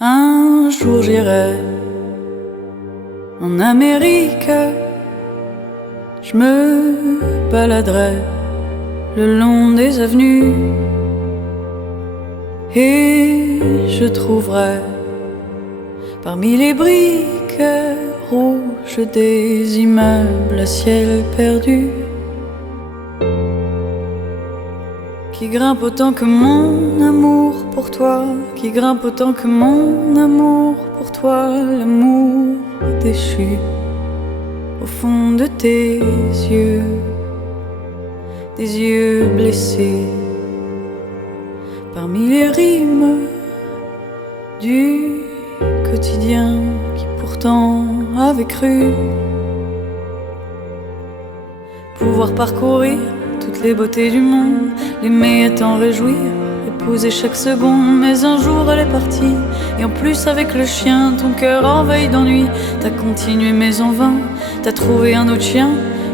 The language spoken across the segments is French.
Un jour j'irai en Amérique, je me baladerai le long des avenues et je trouverai parmi les briques rouges des immeubles à ciel perdu qui grimpent autant que mon amour pour toi, qui grimpent autant que mon amour pour toi, l'amour déchu au fond de tes yeux, des yeux blessés parmi les rimes du quotidien qui pourtant avait cru pouvoir parcourir toutes les beautés du monde, l'aimer et t'en réjouir, épouser chaque seconde. Mais un jour elle est partie, et en plus avec le chien, ton cœur envahi d'ennui. T'as continué mais en vain, t'as trouvé un autre chien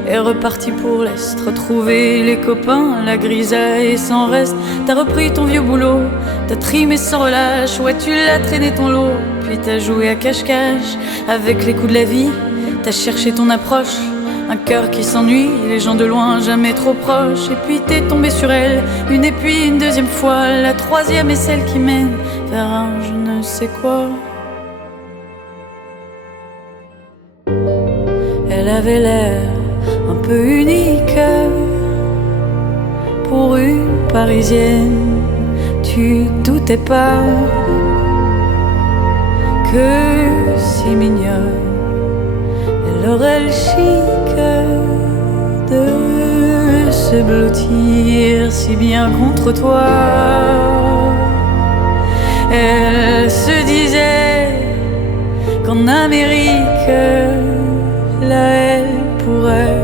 et reparti pour l'Est. Retrouver les copains, la grisaille sans reste. T'as repris ton vieux boulot, t'as trimé sans relâche. Ouais, tu l'as traîné ton lot, puis t'as joué à cache-cache avec les coups de la vie. T'as cherché ton approche, un cœur qui s'ennuie, les gens de loin jamais trop proches. Et puis t'es tombé sur elle, une et puis une deuxième fois. La troisième est celle qui mène vers un je ne sais quoi. Elle avait l'air un peu unique pour une Parisienne. Tu doutais pas que si mignonne elle aurait le chic de se blottir si bien contre toi. Elle se disait qu'en Amérique, là elle pourrait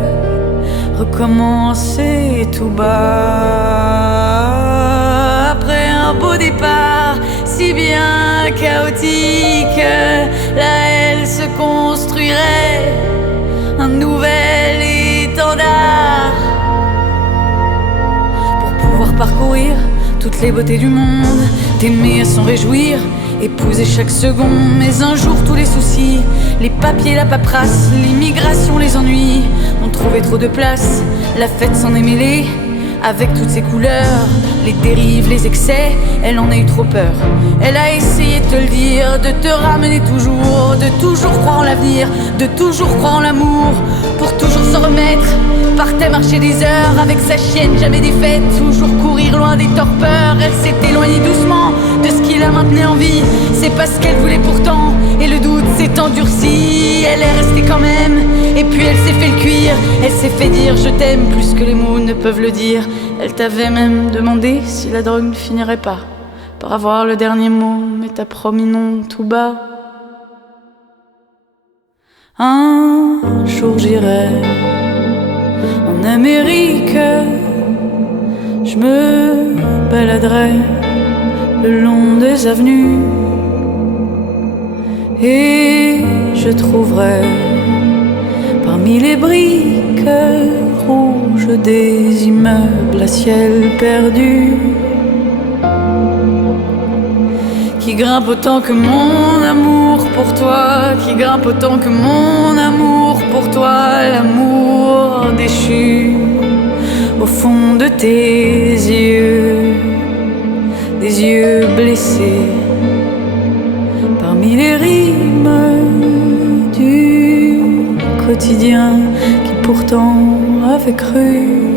recommencer tout bas. Après un beau départ si bien chaotique, là elle se construirait un nouvel étendard pour pouvoir parcourir toutes les beautés du monde, t'aimer à s'en réjouir, épouser chaque seconde. Mais un jour tous les soucis, les papiers, la paperasse, l'immigration, les ennuis ont trouvé trop de place. La fête s'en est mêlée avec toutes ses couleurs, les dérives, les excès, elle en a eu trop peur. Elle a essayé de te le dire, de te ramener toujours, de toujours croire en l'avenir, de toujours croire en l'amour, pour toujours se remettre. Partait marcher des heures avec sa chienne jamais défaite, toujours courir loin des torpeurs. Elle s'est éloignée doucement de ce qui la maintenait en vie, c'est pas ce qu'elle voulait pourtant, et le doute s'est endurci. Elle est restée quand même, et puis elle s'est fait le cuire. Elle s'est fait dire je t'aime plus que les mots ne peuvent le dire. Elle t'avait même demandé si la drogue ne finirait pas par avoir le dernier mot, mais t'as promis non tout bas. Un jour j'irai en Amérique, je me baladerai le long des avenues et je trouverai parmi les briques rouges des immeubles à ciel perdu qui grimpent autant que mon amour pour toi, qui grimpent autant que mon amour pour toi, l'amour déchu au fond de tes yeux, des yeux blessés parmi les rimes du quotidien qui pourtant avait cru